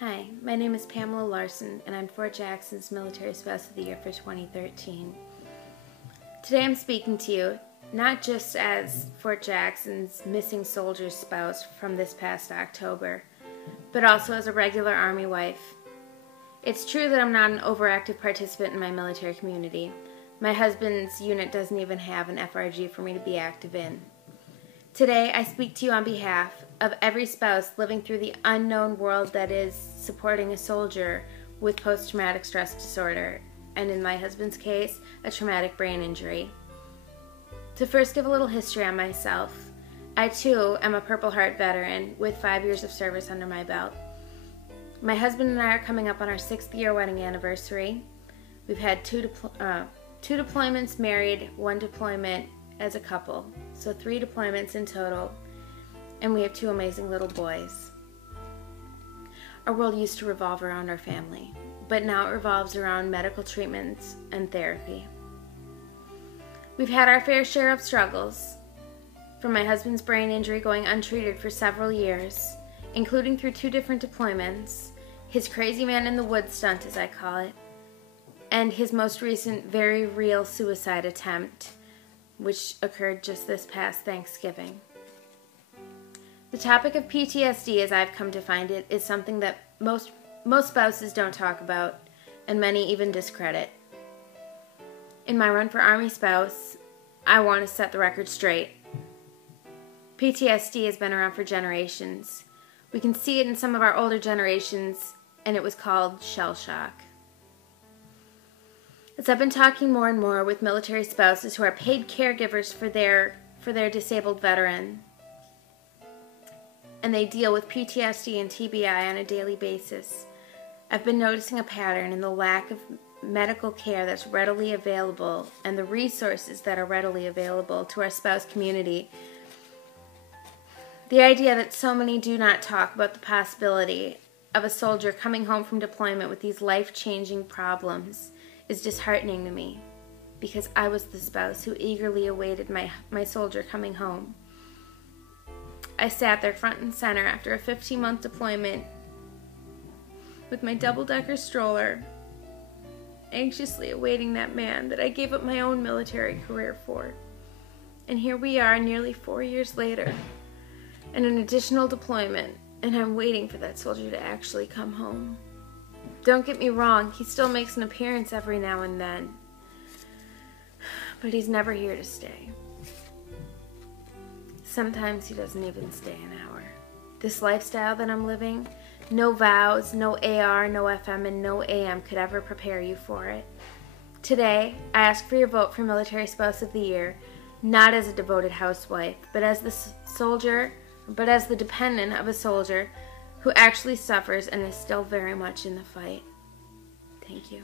Hi, my name is Pamela Larson, and I'm Fort Jackson's Military Spouse of the Year for 2013. Today I'm speaking to you not just as Fort Jackson's missing soldier's spouse from this past October, but also as a regular Army wife. It's true that I'm not an overactive participant in my military community. My husband's unit doesn't even have an FRG for me to be active in. Today, I speak to you on behalf of every spouse living through the unknown world that is supporting a soldier with post-traumatic stress disorder, and in my husband's case, a traumatic brain injury. To first give a little history on myself, I too am a Purple Heart veteran with 5 years of service under my belt. My husband and I are coming up on our 6th year wedding anniversary. We've had two deployments married, 1 deployment as a couple, so 3 deployments in total, and we have 2 amazing little boys. Our world used to revolve around our family, but now it revolves around medical treatments and therapy. We've had our fair share of struggles, from my husband's brain injury going untreated for several years, including through 2 different deployments, his crazy man in the woods stunt, as I call it, and his most recent very real suicide attempt, which occurred just this past Thanksgiving. The topic of PTSD, as I've come to find it, is something that most spouses don't talk about, and many even discredit. In my run for Army spouse, I want to set the record straight. PTSD has been around for generations. We can see it in some of our older generations, and it was called shell shock. As I've been talking more and more with military spouses who are paid caregivers for their disabled veteran, and they deal with PTSD and TBI on a daily basis, I've been noticing a pattern in the lack of medical care that's readily available and the resources that are readily available to our spouse community. The idea that so many do not talk about the possibility of a soldier coming home from deployment with these life-changing problems is disheartening to me, because I was the spouse who eagerly awaited my soldier coming home. I sat there front and center after a 15-month deployment with my double-decker stroller, anxiously awaiting that man that I gave up my own military career for. And here we are nearly 4 years later, and an additional deployment, and I'm waiting for that soldier to actually come home. Don't get me wrong, he still makes an appearance every now and then, but he's never here to stay. Sometimes he doesn't even stay an hour. This lifestyle that I'm living, no vows, no AR, no FM, and no AM could ever prepare you for it. Today, I ask for your vote for Military Spouse of the Year, not as a devoted housewife, but as the dependent of a soldier who actually suffers and is still very much in the fight. Thank you.